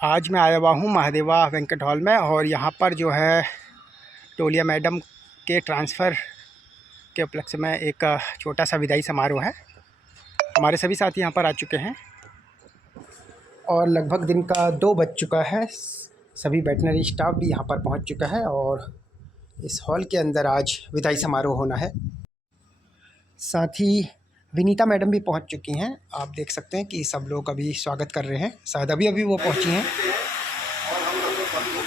आज मैं आया हुआ हूँ महादेवा वेंकट हॉल में और यहाँ पर जो है टोलिया मैडम के ट्रांसफ़र के उपलक्ष्य में एक छोटा सा विदाई समारोह है। हमारे सभी साथी यहाँ पर आ चुके हैं और लगभग दिन का 2 बज चुका है। सभी वेटनरी स्टाफ भी यहाँ पर पहुँच चुका है और इस हॉल के अंदर आज विदाई समारोह होना है। साथ ही विनीता मैडम भी पहुँच चुकी हैं। आप देख सकते हैं कि सब लोग अभी स्वागत कर रहे हैं, शायद अभी वो पहुँची हैं।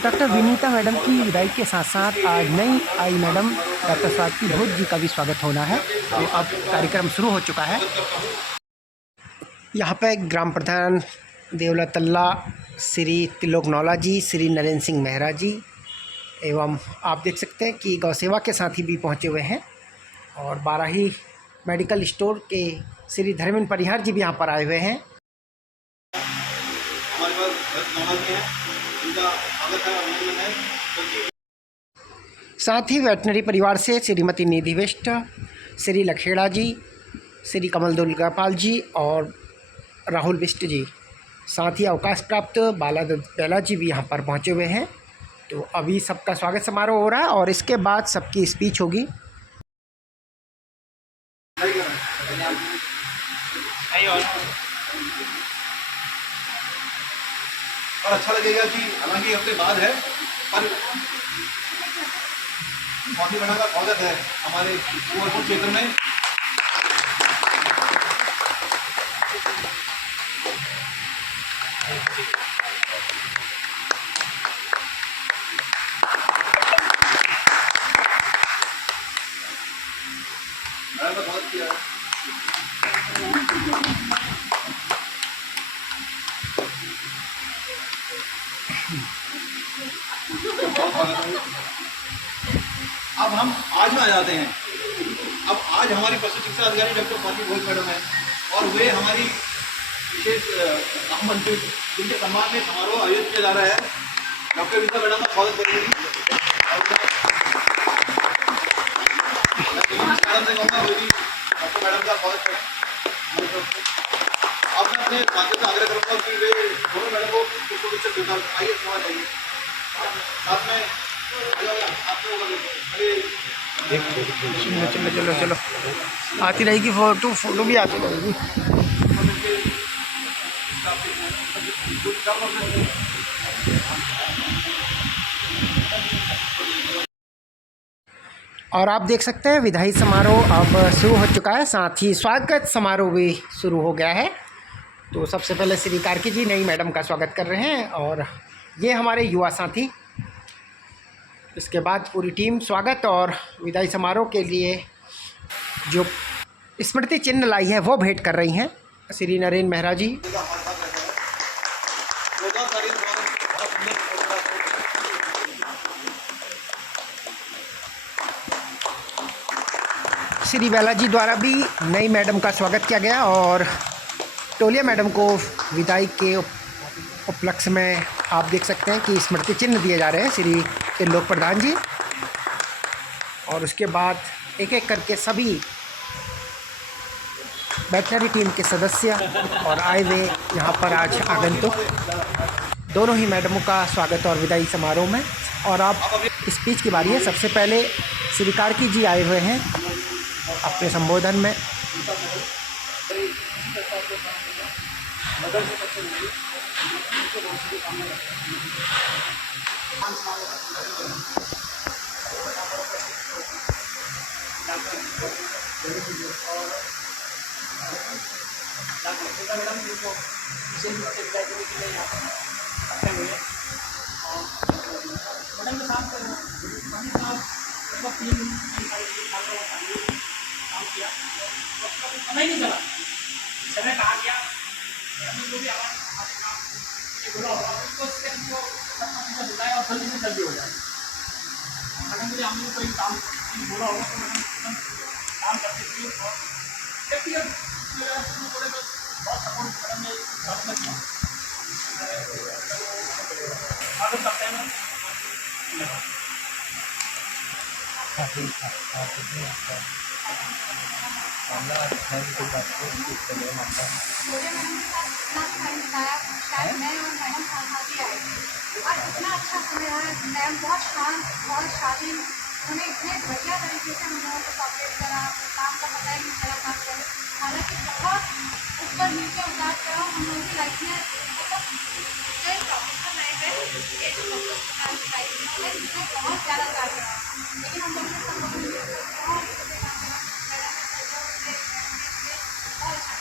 डॉक्टर विनीता मैडम की विदाई के साथ साथ आज नई आई मैडम डॉक्टर स्वाति भोज जी का भी स्वागत होना है। तो अब कार्यक्रम शुरू हो चुका है। यहाँ पे ग्राम प्रधान देवला तल्ला श्री त्रिलोक नौला जी, श्री नरेंद्र सिंह मेहरा जी एवं आप देख सकते हैं कि गौसेवा के साथी भी पहुँचे हुए हैं और बाराही मेडिकल स्टोर के श्री धर्मेंद्र परिहार जी भी यहाँ पर आए हुए हैं। साथ ही वेटनरी परिवार से श्रीमती निधि बिष्ट, श्री लखेड़ा जी, श्री कमल दुर्गापाल जी और राहुल बिष्ट जी, साथ ही अवकाश प्राप्त बालादत्त बेला जी भी यहाँ पर पहुँचे हुए हैं। तो अभी सबका स्वागत समारोह हो रहा है और इसके बाद सबकी स्पीच होगी। और अच्छा लगेगा कि हालांकि हफ्ते बाद है पर बहुत ही बड़ा का स्वागत है हमारे कुंवरपुर क्षेत्र में। मैंने तो स्वागत किया अब हम आज में आ जाते हैं। अब आज हमारी पशु चिकित्सा अधिकारी डॉक्टर स्वाति भोज मैडम है और वे हमारी विशेष अहम मंत्री जिनके सम्मान में समारोह आयोजित किया जा रहा है। डॉक्टर विनीता मैडम का स्वागत करेंगी। मैडम से कहूँगा वे भी डॉक्टर मैडम का स्वागत करें। अब मैं अपने साथियों से आग्रह करूँगा कि वे दोनों मैडम को पुष्प स्वीकार आइए समाज आइए साथ में चलो चलो आती रहेगी फोटो भी आती रहेगी। और आप देख सकते हैं विदाई समारोह अब शुरू हो चुका है, साथ ही स्वागत समारोह भी शुरू हो गया है। तो सबसे पहले श्री कार्की जी नई मैडम का स्वागत कर रहे हैं और ये हमारे युवा साथी। इसके बाद पूरी टीम स्वागत और विदाई समारोह के लिए जो स्मृति चिन्ह लाई है वो भेंट कर रही हैं श्री नरेंद्र मेहरा जी। श्री बेला जी द्वारा भी नई मैडम का स्वागत किया गया और टोलिया मैडम को विदाई के उपलक्ष्य में आप देख सकते हैं कि स्मृति चिन्ह दिए जा रहे हैं श्री त्रिलोक प्रधान जी। और उसके बाद एक एक करके सभी वेटनरी टीम के सदस्य और आए हुए यहाँ पर आज आगंतुक दोनों ही मैडमों का स्वागत और विदाई समारोह में। और अब स्पीच की बारी है। सबसे पहले श्री कार्की जी आए हुए हैं अपने संबोधन में। नहीं चला समय कहा गया हमने जो भी हमारे काम ये बोला होगा उसको हमको 70% बताया और जल्दी से जल्दी हो जाए। अगर मुझे हमने कोई काम बोला होगा तो मैडम काम करते थे और व्यक्तिगत शुरू करे तो बहुत सपोर्ट मैडम ने साथ किया। स्वागत करते हैं मैडम। आज इतना अच्छा समय है, मैम बहुत शांत, बहुत शालीन, उन्होंने इतने बढ़िया तरीके से हम लोगों को कॉपरेट करा, काम का पता ही नहीं चला काम करे। हालांकि बहुत ऊपर नीचे उतार चढ़ाव हम लोगों की लाइफ में, मतलब जो प्रोफेशनल लाइफ है, ये जो प्रोफेशनल लाइफ है इसमें बहुत ज़्यादा उतार चढ़ाव, लेकिन हम लोगों ने सब लोगों ने मिलकर बहुत अच्छे से काम करा। मैडम ने सहयोग से बहुत अच्छा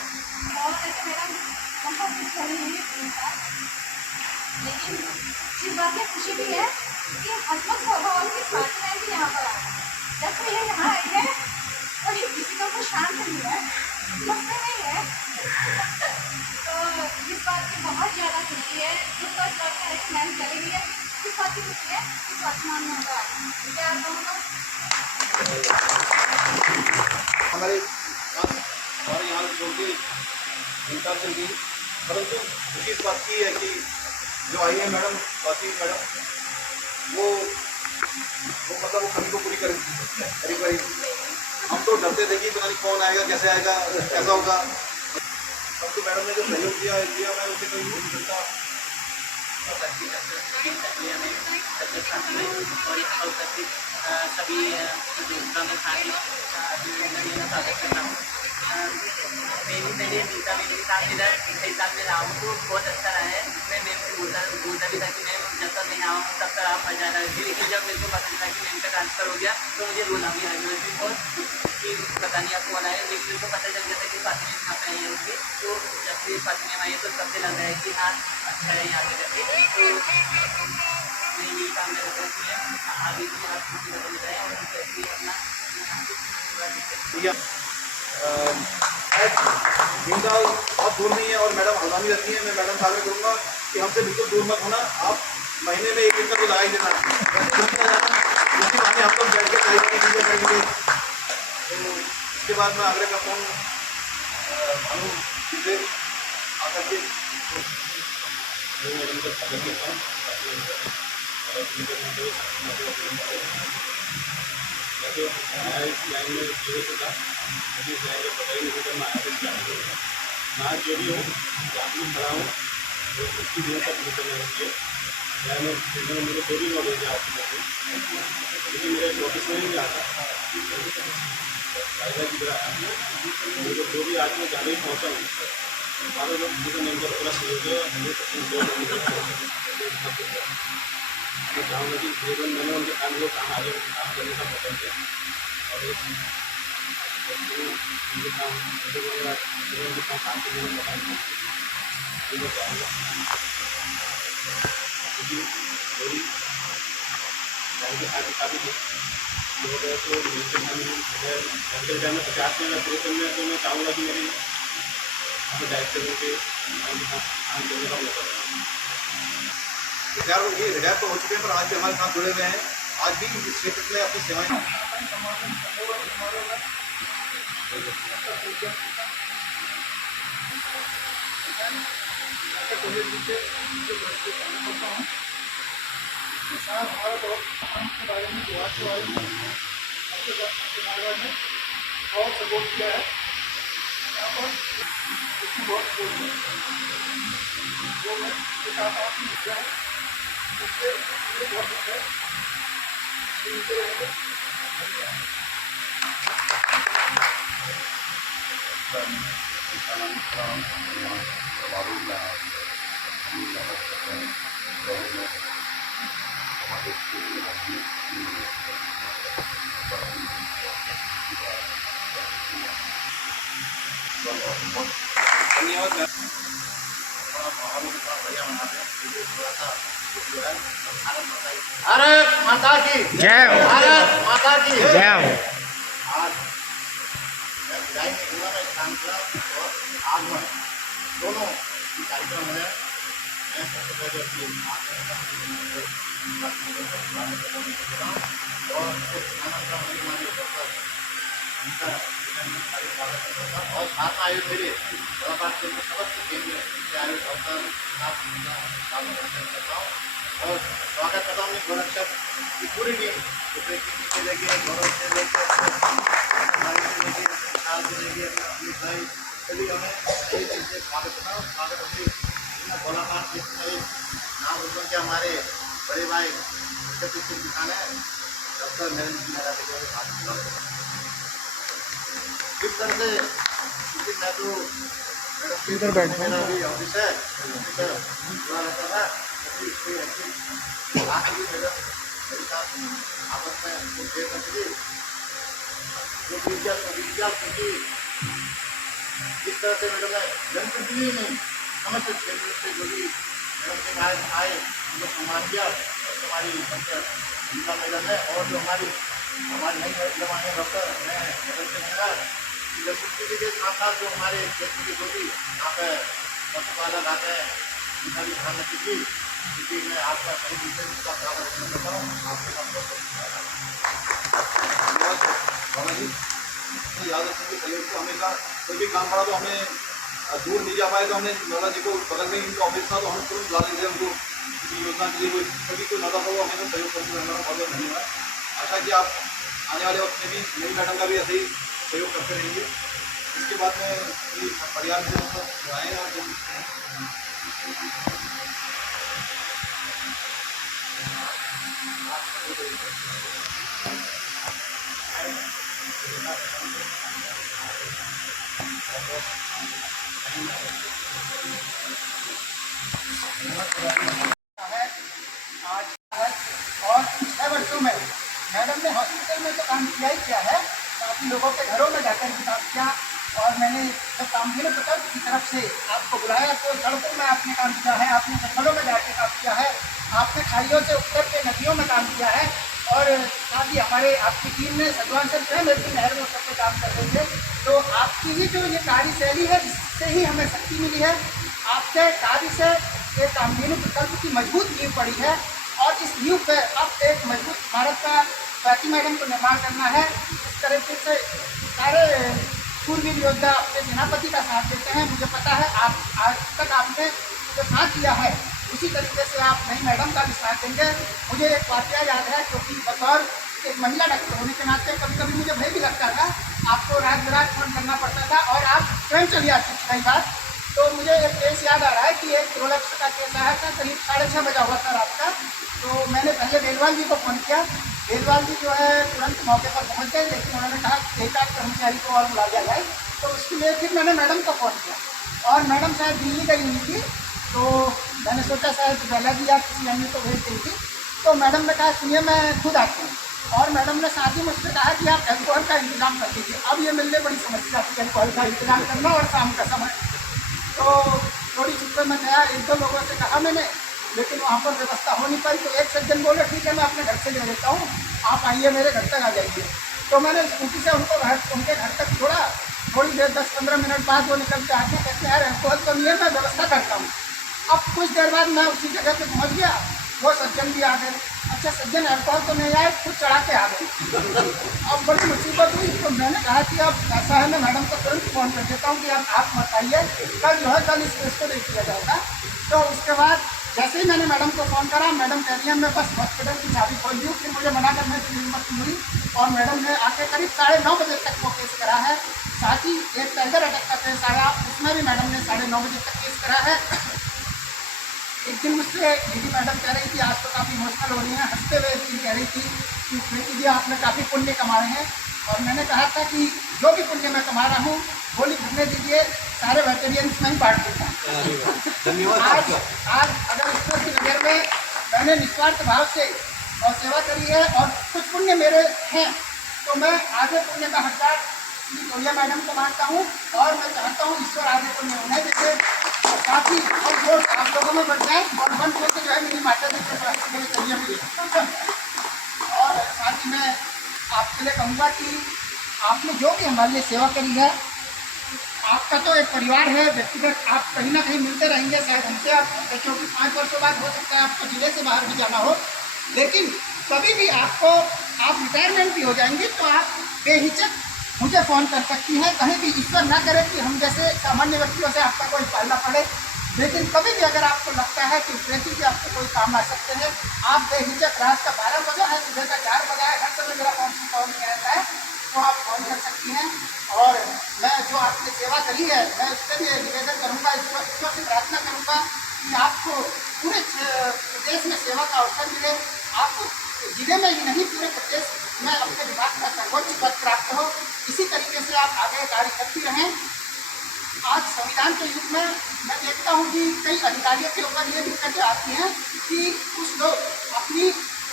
और ऐसे मैडम हमको कुछ होने नहीं मिलता, लेकिन इस बात में खुशी भी है कि हसमत स्वभाव की स्वास्थ्य भी यहाँ पर आए। जब से ये यहाँ आई है तो ये किसी का कुछ शांत नहीं है, मस्ते नहीं है। तो इस बात की बहुत ज़्यादा खुशी है। इस बात है कि मैम चली गई है, इस बात की खुशी है कि स्वास्थ्यमान में होगा क्या आप लोगों को हमारे साथ हमारे यहाँ छोड़ के इंसान चल गई, परंतु खुशी इस बात की है कि जो आई है मैडम स्वाति मैडम, वो मतलब वो कमी को पूरी करी। हम तो डरते थे कि पता नहीं कौन आएगा, कैसे आएगा, कैसा होगा, परंतु मैडम ने जो सहयोग दिया मैं उसे कभी भूल नहीं सकता। सभी देवता में स्वागत करता हूँ। मेरे वीज़ा मेरे साथ मेरा 1 साल में रहा हूँ तो बहुत अच्छा रहा है। मैं मैम से बोलता भी था कि मैम जब तक नहीं आऊँ तब तक आप मजा रहा है, लेकिन जब मेरे को पता चला कि मैम का ट्रांसफ़र हो गया तो मुझे रोना भी आ गया थी बहुत कि पता नहीं आपको आना है, लेकिन मेरे को पता चल गया था कि स्वाति मैम यहाँ पे आई है उसकी। तो जब से स्वाति मैम आई तो सबसे लग रहा है कि हाँ अच्छा है यहाँ पे करके। तो मैं यही काम करता हूँ कि आगे की आप खुशी बदल जाए और कैसे अपना भीमताल बहुत दूर नहीं है और मैडम हल्द्वानी रहती है। मैं मैडम से आग्रह करूँगा कि हमसे बिल्कुल दूर मत होना, आप महीने में 1 दिन का तो लगा ही देना, उसी बहाने हम लोग बैठ के चाय की चीज़ें करेंगे। तो इसके बाद मैं आग्रह करता हूँ भानु से आकर के मैडम का स्वागत करता हूँ। मैं जो भी हूँ आपने पढ़ा हूँ तो उसकी देर तक निकलना चाहिए। मैं मुझे जो भी नॉलेज है आपकी लेकिन मेरे नोटिस में नहीं आता फायदा की तरह मुझे जो भी आज मैं जाने ही पहुँचा हूँ सारे लोग मुझे नंबर पूरा सहयोग है। मैं चाहूँगा कि जीवन मैंने उनके काम को काम आगे काम करने का मौका दिया और उनके काम काम करने का मौका दिया। मैं चाहूँगा क्योंकि मेरी आगे काफ़ी हो गया तो मेरे टाइम में 50 में में तो मैं चाहूँगा कि मेरी डायरेक्टर के काम करने का मौका दिया। रिटायर तो हो चुके हैं पर आज भी हमारे साथ जुड़े हुए हैं, आज भी इस क्षेत्र में अपनी सेवाएं और सपोर्ट किया है यहाँ पर इसकी बहुत जो मैं है उससे बहुत है धन्यवाद। भारत माता की जय हो, भारत माता की जय हो। आज मैं विदाई में हुआ मैं सांसद और आगमन दोनों कार्यक्रम है। मैं सबसे पहले अपनी और साथ आयु मेरे समस्त केंद्र आयु डॉक्टर करता हूँ और स्वागत करता हूँ गोरक्षक की पूरी टीम से लेके गौरव से लेके अपनी भाई सभी हमें स्वागत करता हूँ। स्वागत अपनी गोलाकार नाम के हमारे बड़े भाई किसान है डॉक्टर नरेंद्र मेहरा के इस तरह से, क्योंकि मैं तो इधर बैठो। मेरा भी ऑफिस है रहता था, मेरे साथ आपस में शेयर करती थी जो क्योंकि इस तरह से मैडम है जनप्रतिनिधि नहीं समस्त क्षेत्र से जो भी मैडम के आए उनको सम्मान किया। और हमारी गीता मैडम है और जो हमारी नई मैडम आए डॉक्टर मैं मैडम से कहूँगा जनप्रतिनिधि के साथ साथ जो हमारे क्षेत्र की जो भी यहाँ पे पशुपालक आते हैं उनका भी ध्यान रखिए, क्योंकि मैं आपका सही विषय का बराबर रखना चाहता हूँ। आपके साथ धन्यवाद जी। याद रखेंगे सहयोग को हमेशा, कोई भी काम पड़ा तो हमें दूर नहीं जा पाए तो हमने नौला जी को बगल में उनका ऑफिस था तो हम तुरंत बुला लेते उनको योजना के लिए, कोई कभी कोई नौला था वो हमेशा सहयोग करते हुए हमारा बहुत बहुत धन्यवाद। आशा कि आप आने वाले वक्त में भी नई मैडम का भी ऐसे ही सहयोग करते रहेंगे। इसके बाद में परिवार से आए और जो आज और 6 वर्षों में मैडम ने हॉस्पिटल में तो काम किया ही किया है, काफ़ी लोगों के घरों में जाकर भी काम किया। और मैंने जब कामधेनु प्रकल्प की तरफ से आपको बुलाया तो सड़कों में आपने काम किया है, आपने जंगलों में जाकर काम किया है, आपने खाइयों से उतर के नदियों में काम किया है। और साथ ही हमारे आपकी टीम ने सजवान से स्वयं एक नहर में उतर के काम कर रही है। तो आपकी ही जो ये कार्यशैली है इससे ही हमें शक्ति मिली है। आपके कार्य से एक कामधेनु प्रकल्प की मजबूत नींव पड़ी है और इस नींव पर अब एक मजबूत भारत का स्वाति मैडम को निर्माण करना है। इस तरीके से सारे सूरवीर योद्धा अपने सेनापति का साथ देते हैं। मुझे पता है आप आज तक आपने जो साथ दिया है उसी तरीके से आप नई मैडम का भी साथ देंगे। मुझे एक वाकया याद है, क्योंकि बतौर एक महिला डॉक्टर होने के नाते कभी कभी मुझे भय भी लगता था, आपको रात बिरात फोन करना पड़ता था और आप स्वयं चली आती थी कई बार। तो मुझे एक केस याद आ रहा है कि एक रोलेक्स का केस आया था, करीब 6:30 बजा हुआ था रात का। तो मैंने पहले बेलवाल जी को फ़ोन किया, बेलवाल जी जो है तुरंत मौके पर पहुंच गए, लेकिन उन्होंने कहा एक आध कर्मचारी को और बुला दिया जाए। तो उसके लिए फिर मैंने मैडम को फ़ोन किया और मैडम शायद दिल्ली गई हुई थी, तो मैंने सोचा शायद बेला जी या किसी अन्य को भेज देंगी। तो मैडम ने कहा सुनिए मैं खुद आती हूँ, और मैडम ने साथ ही मुझसे कहा कि आप एल्कोहल का इंतजाम कर दीजिए। अब ये मिलने बड़ी समस्या थी एल्कोहल का इंतजाम करना और शाम का समय। तो थोड़ी चुप्पे में गया, 1-2 लोगों से कहा मैंने, लेकिन वहाँ पर व्यवस्था हो नहीं पाई। तो एक सज्जन बोले ठीक है मैं अपने घर से ले लेता हूँ, आप आइए मेरे घर तक आ जाइए। तो मैंने स्कूटी से उनको उनके घर तक छोड़ा। थोड़ी देर 10-15 मिनट बाद वो निकल के आते कहते यार एल्कोहल तो नहीं है, मैं व्यवस्था करता हूँ। अब कुछ देर बाद मैं उसी जगह पे पहुँच गया, वो सज्जन भी आ गए। अच्छा सज्जन एल्कोहल तो नहीं आए, खुद चढ़ा के आ गए। अब बड़ी मुसीबत हुई। तो मैंने कहा कि अब ऐसा है, मैं मैडम को तुरंत फ़ोन कर देता हूँ कि आप मत आइए, कल जो है कल इस केस को देख लिया जाएगा। तो उसके बाद जैसे ही मैंने मैडम को फ़ोन करा, मैडम कह रही है मैं बस हॉस्पिटल की चाबी खोल दी हूँ। फिर मुझे मना करने की हिम्मत नहीं हुई और मैडम ने आके करीब 9:30 बजे तक वो केस करा है। साथ ही एक टाइगर अटैक का केस आया, उसमें भी मैडम ने 9:30 बजे तक केस करा है। एक दिन मुझसे दीदी मैडम कह रही थी, आज तो काफ़ी इमोशनल हो रही हैं, हंसते हुए एक दिन कह रही थी कि बेटी जी आपने काफ़ी पुण्य कमाए हैं। और मैंने कहा था कि जो भी पुण्य मैं कमा रहा हूँ गोली भरने दीजिए, सारे वेटेरियंस में ही बांट देता हूँ। आज अगर ईश्वर की नज़र में मैंने निस्वार्थ भाव से और सेवा करी है और कुछ पुण्य मेरे हैं, तो मैं आगे पुण्य का हकदार श्री टोलिया मैडम को मानता हूँ। और मैं चाहता हूँ ईश्वर आगे पुण्य उन्हें देखे और काफ़ी और जो आप लोगों में बढ़ जाए और बन के जो है मेरी माता जी के मेरे करियर में। और साथ ही मैं आपके लिए कहूँगा कि आपने जो भी हमारे लिए सेवा करी है, आपका तो एक परिवार है व्यक्तिगत, आप कहीं ना कहीं मिलते रहेंगे शायद हमसे। आप क्योंकि 5 वर्षों बाद हो सकता है आपको जिले से बाहर भी जाना हो, लेकिन कभी भी आपको आप रिटायरमेंट भी हो जाएंगे तो आप बेहिचक मुझे फ़ोन कर सकती हैं। कहीं भी ईश्वर ना करे कि हम जैसे सामान्य व्यक्तियों से आपका कोई पालना पड़े, लेकिन कभी भी अगर आपको लगता है कि प्रेती जी आपको कोई काम आ सकते हैं, आप बेहिचक रात का 12 बजा है, सुबह का 4 बजा है, हर समय मेरा फ़ोन रहता है, तो आप फ़ोन कर सकती हैं। और मैं जो आपने सेवा करी है मैं उससे भी निवेदन करूँगा, ईश्वर से प्रार्थना करूँगा कि आपको पूरे प्रदेश प्रदेश में सेवा का अवसर मिले, आपको जिले में ही नहीं पूरे प्रदेश में अपने विभाग का सर्वोच्च पद प्राप्त हो, इसी तरीके से आप आगे कार्य करती रहें। आज संविधान के युग में मैं देखता हूँ कि कई अधिकारियों के ऊपर ये दिक्कतें आती हैं कि कुछ लोग अपनी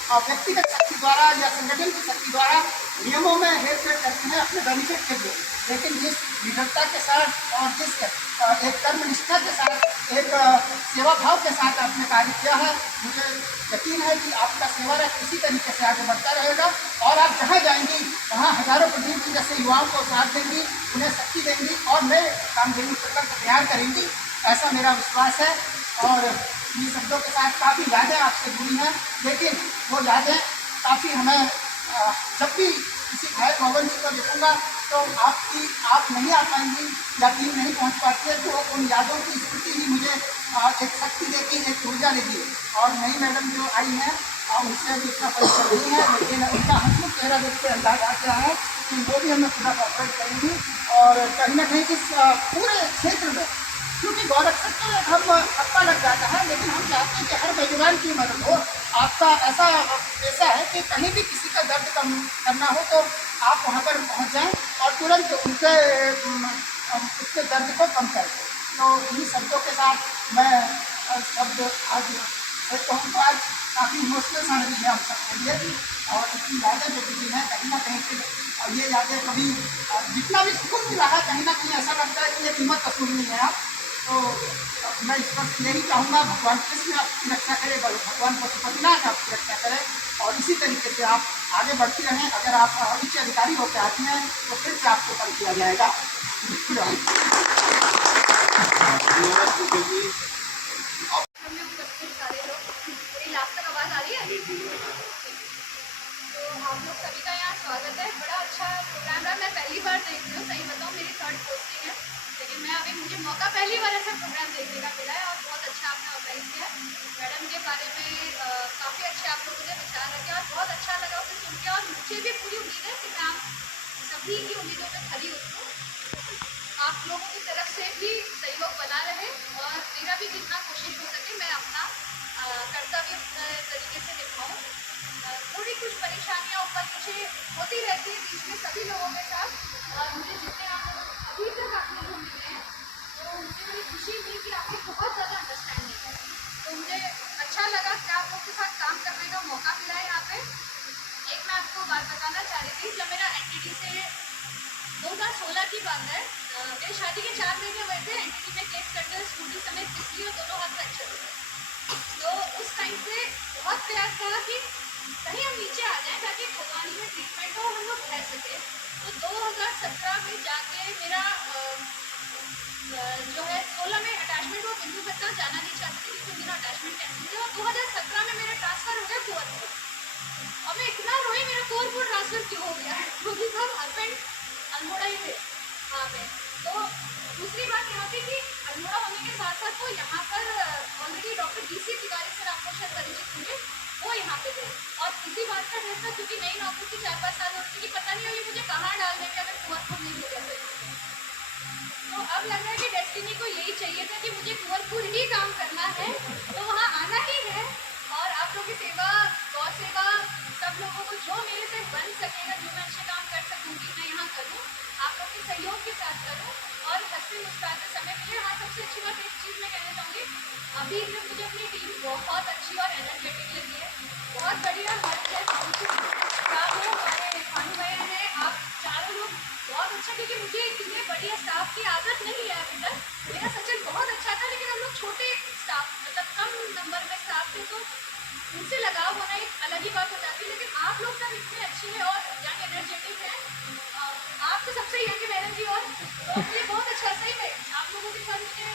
व्यक्तिगत शक्ति द्वारा या संगठन की शक्ति द्वारा नियमों में हेरफेर करते हैं अपने बेनिफिट के लिए, लेकिन जिस निडरता के साथ और जिस एक कर्मनिष्ठा के साथ, एक सेवा भाव के साथ आपने कार्य किया है, मुझे यकीन है कि आपका सेवा रथ इसी तरीके से आगे बढ़ता रहेगा और आप जहाँ जाएंगी वहाँ हजारों प्रदीप जी जैसे युवाओं को साथ देंगी, उन्हें शक्ति देंगी और नए कामगिरी प्रकल्प तैयार करेंगी, ऐसा मेरा विश्वास है। और इन शब्दों के साथ काफ़ी यादें आपसे जुड़ी हैं, लेकिन वो यादें काफ़ी हमें जब भी किसी भाई भवन जी को देखूँगा तो आप नहीं आ पाएंगी या टीम नहीं पहुँच पाती है, तो उन यादों की स्मृति ही मुझे एक शक्ति देगी, एक ऊर्जा देगी। और नई मैडम जो आई हैं उनसे भी इतना परिचय नहीं है, लेकिन उनका हंसमुख चेहरा देख के अंदाज आ गया है कि वो भी हमें पूरा कॉपरेट करेंगी और कहीं ना कहीं इस पूरे क्षेत्र में, क्योंकि गौरक्षक तो एक हम हफ्ता लग जाता है, लेकिन हम चाहते हैं कि हर बेजुबान की मदद हो। आपका ऐसा पेशा है कि कहीं भी किसी का दर्द कम करना हो तो आप वहाँ पर पहुँच जाएं और तुरंत उसके दर्द को कम कर दें। तो इन्हीं शब्दों के साथ मैं शब्द आज कहूँ तो आज काफ़ी इमोशनल सा रही है हम सबके लिए और इतनी यादें जो जुड़ी हैं कहीं ना कहीं फिर ये यादें कभी जितना भी सुकून मिला है कहीं ना कहीं ऐसा लगता है कि ये कीमत वसूल नहीं है। तो मैं इस पर यही चाहूँगा भगवान कृष्ण आपकी रक्षा करे, भगवान पशुपतिनाथ आपकी रक्षा करे और इसी तरीके से आप आगे बढ़ती रहें। अगर आप उच्च अधिकारी होकर आती हैं तो फिर से आपको कम किया जाएगा। तो आप लोग सभी का यहाँ स्वागत है। बड़ा अच्छा प्रोग्राम रहा। मैं पहली बार देख रही हूँ, सही बताऊँ मेरी 3rd पोस्टिंग है, लेकिन मैं अभी मुझे मौका पहली बार ऐसा प्रोग्राम देखने का मिला है और बहुत अच्छा आपने ऑर्गेनाइज किया है। मैडम के बारे में काफ़ी अच्छे आप लोगों ने विचार रखे और बहुत अच्छा लगा उसे सुन के और मुझे भी पूरी उम्मीद है कि मैं आप सभी की उम्मीदों में खरी उतरूँ। आप लोगों की तरफ से भी सहयोग बना रहे और मेरा भी जितना कोशिश हो सके मैं अपना कर्तव्य तरीके से निभाऊँ। थोड़ी कुछ परेशानियाँ ऊपर नीचे होती रहती है बीच में सभी लोगों के साथ और मुझे जितने आप अभी तक आपने जो मिले हैं तो मुझे बड़ी खुशी हुई कि आपको बहुत ज़्यादा अंडरस्टैंडिंग है। तो मुझे अच्छा लगा कि आप लोगों के साथ काम करने का मौका मिला है यहाँ पे। एक मैं आपको बात बताना चाह रही थी, जब मेरा एनटीटी से 2016 की बात है, मेरी शादी के 4 महीने हुए थे। एनटीटी में केस करते हुए स्कूटी समेत पिछली और दोनों हाथ फ्रैक्चर हो गए। तो उस टाइम से बहुत प्रयास करा कि कहीं हम नीचे आ जाएं ताकि खुदवानी में ट्रीटमेंट हो हम लोग रह सके। तो 2017 में जाके मेरा जो है 16 में अटैचमेंट हुआ। बिंदु पत्ता जाना नहीं चाहती थी क्योंकि मेरा अटैचमेंट कैंसिल था और 2017 में मेरा ट्रांसफ़र हो गया गोरखपुर। और मैं इतना रोई मेरा गोरखपुर ट्रांसफ़र क्यों हो गया, क्योंकि सब हस्बैंड अल्मोड़ा ही थे वहाँ पे। तो दूसरी बात यहाँ पे कि अल्मोड़ा होने के साथ साथ वो यहाँ पर already doctor DC Tiwari sir आपको शायद परिचित होंगे, वो यहाँ पे थे। और इसी बात का डर था क्योंकि नई नौकरी की 4-5 साल हो चुकी, पता नहीं होगी मुझे कहाँ डाल देंगे अगर कुंवरपुर नहीं मिल गया। तो अब लग रहा है कि डेस्टिनी को यही चाहिए था कि मुझे कुंवरपुर ही काम करना है, तो वहाँ आना ही है और आप लोगों की सेवा, गौ सेवा, सब लोगों को जो मेरे से बन सकेगा, जो मैं अच्छे काम कर सकूँगी मैं यहाँ करूँ, आप लोग के सहयोग के साथ करूँ और हंसते मुस्कुराते समय मिले। हाँ, सबसे अच्छी बात एक चीज़ मैं कहना चाहूँगी, अभी से मुझे अपनी टीम बहुत अच्छी और एनर्जेटिक लगी है, बहुत बढ़िया। हर जगह हमारे भानु भैया हैं, आप चारों लोग बहुत अच्छा, क्योंकि मुझे इतने बढ़िया स्टाफ की आदत नहीं है अभी तक। मेरा सचिन बहुत अच्छा था लेकिन हम लोग छोटे स्टाफ मतलब कम नंबर में स्टाफ थे, तो उनसे लगाव होना एक अलग ही बात हो जाती है। लेकिन आप लोग सब इतने अच्छे हैं और यंग एनर्जेटिक हैं। आप तो सबसे यंग है मैडम जी, और तो मुझे बहुत अच्छा सही में आप लोगों के साथ मुझे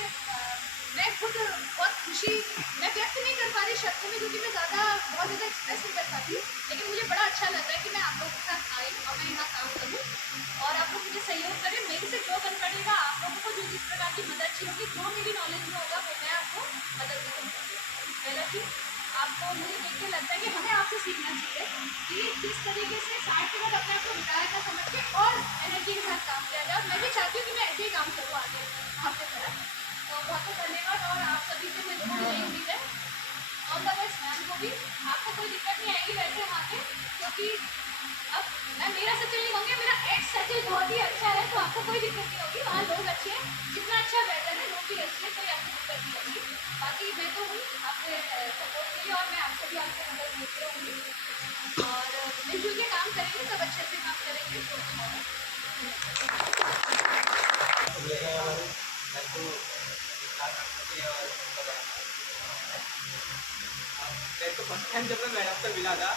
मैं खुद बहुत खुशी मैं व्यक्त नहीं कर पा रही शब्दों में क्योंकि मैं बहुत ज़्यादा एक्सप्रेस नहीं कर पाती, लेकिन मुझे बड़ा अच्छा लग रहा है कि मैं आप लोगों के साथ आई और मैं यहाँ काम करूँ और आप लोग मुझे सहयोग करें। मेरे से जो बन पड़ेगा, आप लोगों को जो जिस प्रकार की मदद चाहिए होगी, जो मेरी नॉलेज में होगा वो मैं आपको मदद करूँगी। पहला चीज़, आपको मुझे देख के लगता है कि हमें आपसे सीखना चाहिए कि किस तरीके से 60 के बाद अपने आप को रिटायर का समझ के और एनर्जी के साथ काम किया जाए। और मैं भी चाहती हूँ कि मैं ऐसे ही काम करूँ आगे आपके तरफ। तो बहुत बहुत धन्यवाद और आप सभी से मुझे यही उम्मीद है। All the best ma'am. होगी, आपको कोई दिक्कत नहीं आएगी वैसे वहाँ पे, क्योंकि अब मैं मेरा सचिन नहीं कहूँगी, मेरा एक्स सचिन बहुत ही अच्छा है, तो आपको कोई दिक्कत नहीं होगी। वहाँ लोग अच्छे हैं, जितना अच्छा बेटर है, लोग भी अच्छे हैं, कोई आपको दिक्कत नहीं होगी। बाकी मैं तो हूँ आपके सपोर्ट के लिए, और मैं आपसे भी आपके मदद लेती रहूँगी, और मिलजुल के काम करेंगे, सब अच्छे से काम करेंगे। तो मेरे को फर्स्ट टाइम जब मैं मैडम से मिला था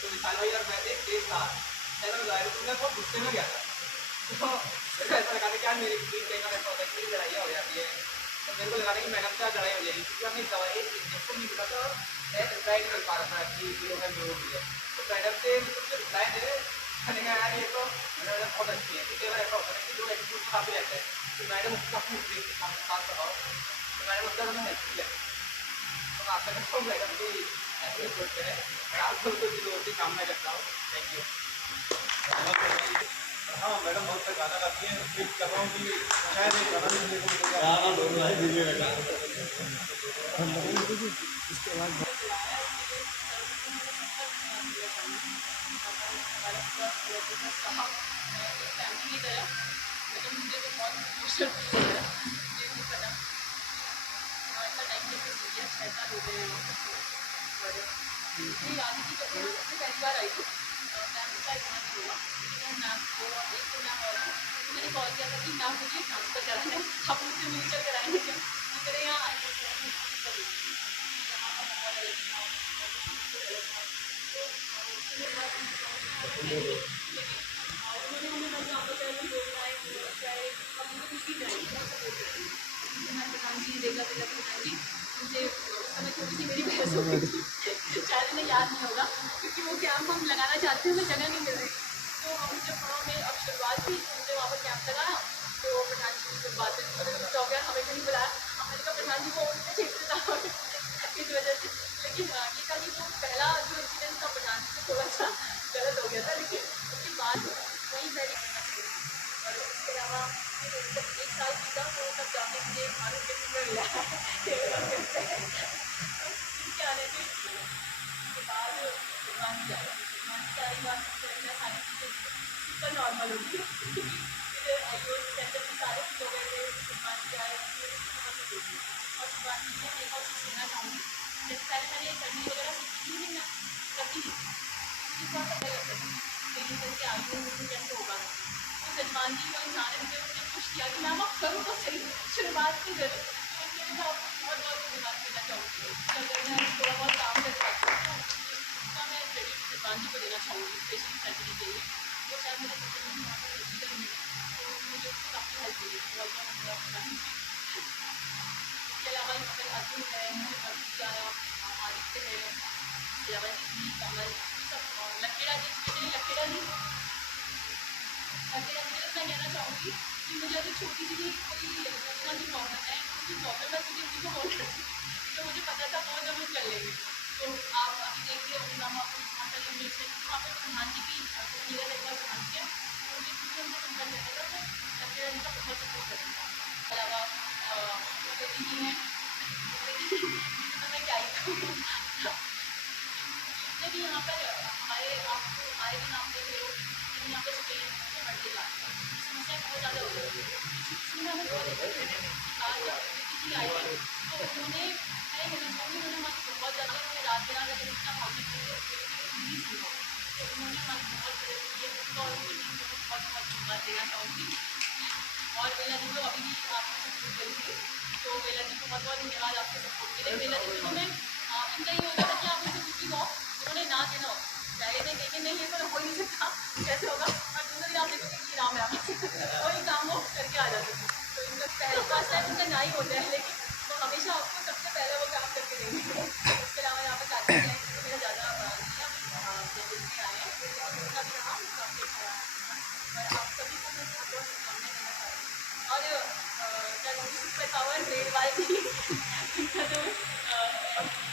तो विशाल भाई और मैं थे एक साथ तो मैं बहुत गुस्से में गया था। तो मेरे को ऐसा लगा था कि यार मेरी कई बार ऐसा होता है कि लड़ाइयाँ हो जाती है, तो मेरे को लगा था कि मैडम से लड़ाई हो जाएगी, क्योंकि हमने दवाई एक इंजेक्शन नहीं मिला था, मैं रिप्लाई नहीं कर पा रहा था कि जो है जो भी है। तो मैडम से मुझे रिप्लाई दे मैंने कहा यार ये तो मैडम बहुत अच्छी है, क्योंकि अगर ऐसा होता है कि लोग एटीट्यूड काफ़ी रहते हैं तो मैडम उसका अपनी साथ बताओ, तो मैडम उसका हमें हेल्प किया। तो आपका कंफर्म मैडम की ऐसे सोचते हैं, मैं आप सबको जरूर कामना करता हूँ। Thank you. हाँ मैडम बहुत तक गाना गाती हैं, उम्मीद कर रहा हूँ कि शायद एक गाना भी मुझे इसके बाद फैमिली की तरह मतलब मुझे तो बहुत इमोशनल फील हो रहा है, मुझे नहीं पता इतना टाइम कैसे सीरियस रहता हो गए हैं। और मुझे याद है कि जब मैं सबसे पहली बार आई थी मैम का एग्जाम हुआ, तो मैम को एक तो मैम और मैंने कॉल किया था कि मैम मुझे ट्रांसफ़र कराना है, आप मुझसे मिलकर कराएंगे क्या, तो मेरे यहाँ आए थे यहाँ का माहौल अलग था, और उन्होंने हमें बस यहाँ पर चाहे बोलना है चाहे हम उनको कुछ भी कराएंगे बहुत सपोर्ट करेंगे। मैं प्रधान जी देखा देखा प्रधान जी मुझे उस समय थोड़ी सी मेरी बहस हो गई थी, शायद उन्हें याद नहीं होगा, क्योंकि वो कैंप हम लगाना चाहते थे, हमें जगह नहीं मिल रही, तो हम जब हमें अब शुरुआत थी हमने वहाँ पर कैंप लगाया, तो प्रधान जी से बातें चौक यार हमें क्यों नहीं बुलाया, हमने कहा प्रधान जी को उनके क्षेत्र था इस वजह से। लेकिन ये था कि वो पहला जो इंसिडेंट था प्रधान जी से थोड़ा सा गलत हो गया था, लेकिन उसके बाद वहीं मैंने करना चाहिए। और उसके अलावा जब एक साल बीता तो तब जाके मुझे भारत के में मिला इनके आने के बाद भगवान की आई बात मैं सारी चीज़ें सुपर नॉर्मल हो गई, फिर आईओ सेंटर में सारे हो गए थे, भगवान की आए और भगवान जी मैं एक और चीज़ कहना चाहूँगी, जैसे पहले मैंने करनी वगैरह सीखी थी नहीं, मैं करती थी मुझे थोड़ा सा डर लगता था ट्रेनिंग करके आई हूँ मुझे कैसे होगा, तो सलमान जी वो इंसान है मुझे उन्होंने पुश किया कि मैम आप करो तो सही, शुरुआत की जरूर, तो इसलिए मैं आपको बहुत बहुत धन्यवाद करना चाहूँगी कि अगर मैं थोड़ा बहुत काम कर पाती हूँ तो उसका मैं क्रेडिट सलमान जी को देना चाहूँगी, स्पेशली सर्जरी के लिए वो शायद मेरे वहाँ पर लीडर में तो मुझे उससे काफ़ी हेल्प मिली, बहुत बहुत धन्यवाद सलमान जी। इसके अलावा यहाँ पर अर्जुन है, मुझे अर्जुन आया, आदित्य है, इसके अलावा जी कमल सब लखेड़ा जी, स्पेशली लखेड़ा जी अगर मुझे मैं कहना चाहूँगी कि मुझे अगर छोटी सी भी कोई योजना की प्रॉब्लम है, कोई प्रॉब्लम है मुझे उनको कॉल करती हूँ, तो मुझे पता था बहुत जरूर कर लेंगे। तो आप अभी देखिए होंगे हम आपको वहाँ पर इंजेक्शन वहाँ पर प्रधान जी भी मेरा लगता है प्रधान जी है, तो मुझे क्योंकि उनसे संपर्क करता था तो लखेड़ा जी का बहुत सपोर्ट करता था। इसके अलावा बेटी जी हैं तो मैं क्या ही कहूँ जितने भी यहाँ पर हमारे आपको आए दिन आप देख रहे हो जितने यहाँ पर स्टे बढ़ते जा रहे हैं, समस्या बहुत ज़्यादा हो रही है, इसमें हमें बहुत दिक्कत है। आज जब बेटी जी आई है तो उन्होंने मैं ये कहना चाहूँगी उन्होंने मन बहुत ज़्यादा उन्होंने रात दिन रात अगर इतना भावना करते नहीं सुना, तो उन्होंने मन बहुत मदद की है उनको और उनकी टीम को बहुत बहुत धन्यवाद देना चाहूँगी। और बेला जी तो अभी भी आपको सपोर्ट करेंगे, तो बेला जी को बहुत बहुत धन्यवाद आपके सपोर्ट के लिए। बेला जी उन्होंने इनका ये होता था कि आप उनसे कुछ भी कहो उन्होंने ना देना हो, पहले दिन देखे नहीं ये तो हो ही नहीं सकता कैसे होगा, और दूसरे दिन आप देखोगे कि नाम है आपके कोई काम वो करके आ जाते थे, तो इनका पहले फर्स्ट टाइम उनका ना ही होता है, लेकिन वो हमेशा आपको सबसे पहले वो काम करके देंगे। इसके अलावा यहाँ पर कार्तिक लाइन से मेरा ज़्यादा जल्दी आए हैं और उनका भी रहा काफ़ी अच्छा रहा, और आप सभी को मैं बहुत बहुत शुभकामनाएं देना चाहती हूँ। और क्या कहूँगी सुपर पावर रेलवाल जी इनका जो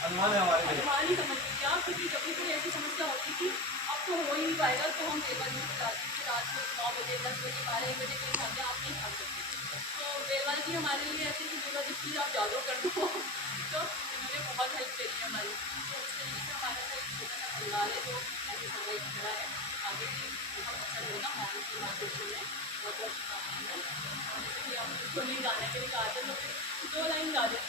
अनुमान है हमारे लिए। अनुमान ही समझ लीजिए आप, क्योंकि जब भी कोई ऐसी समस्या होती थी अब तो हो ही नहीं पाएगा, तो हम रेलवाल जी को जाते थे रात को 9 बजे 10 बजे 12 बजे कहीं खाते आप नहीं खा सकते, तो रेलवाल जी हमारे लिए ऐसे कि रेलवाल जी प्लीज़ आप जादू कर दो तो इन्होंने बहुत हेल्प करी है हमारी, तो इस तरीके से हिमालय जो ऐसी समय खड़ा है आगे भी बहुत अच्छा रहेगा मानव के मार्गदर्शन में बहुत बहुत शुभकामनाएं जैसे कि आप उसको नहीं गाने के लिए गा दे तो फिर 2 लाइन गा देते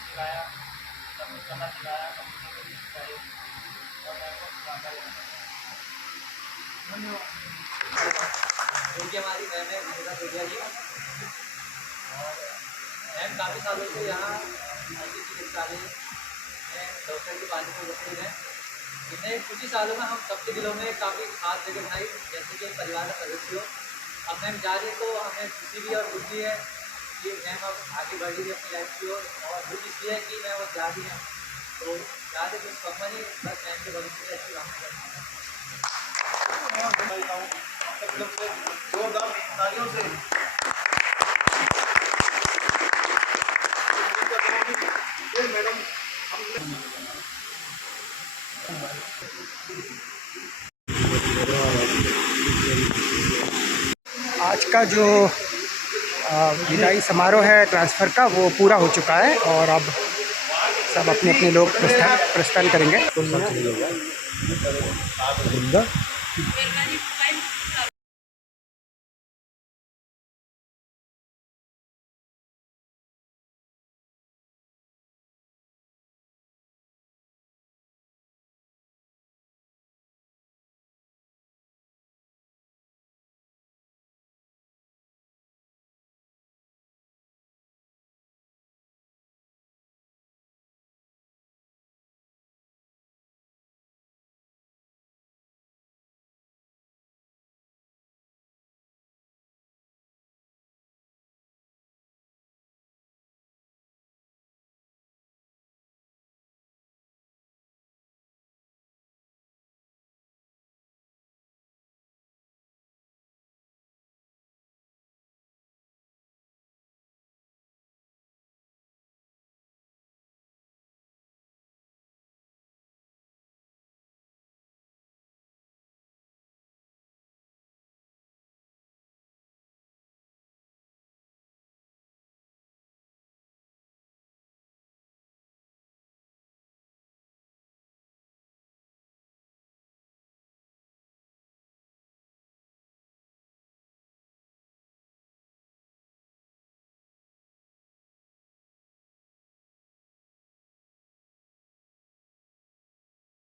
सिखाया सब कुछ करना सिखाया कंपनी को भी सिखाई और मैं को सिखाता क्योंकि हमारी मैम है विनीता सोडिया जी और मैम काफ़ी सालों से यहाँ ऐसी चिकित्सालय में डॉक्टर की बातें को रखते हैं। इन्हें कुछ ही सालों में हम सबके दिलों में काफ़ी खास जगह बनाई जैसे कि परिवार का सदस्य हो। अब मैम जा रही तो हमें खुशी भी और खुशी है कि मैम अब आगे बढ़ रही है अपनी लाइफ की ओर और दुख इसलिए है कि मैम अब जा रही हैं तो जा रही कुछ कम नहीं बस मैम के भविष्य में अच्छी काम करना है। जोरदार तालियों से मैडम आज का जो विदाई समारोह है ट्रांसफ़र का वो पूरा हो चुका है और अब सब अपने अपने लोग प्रस्थान करेंगे।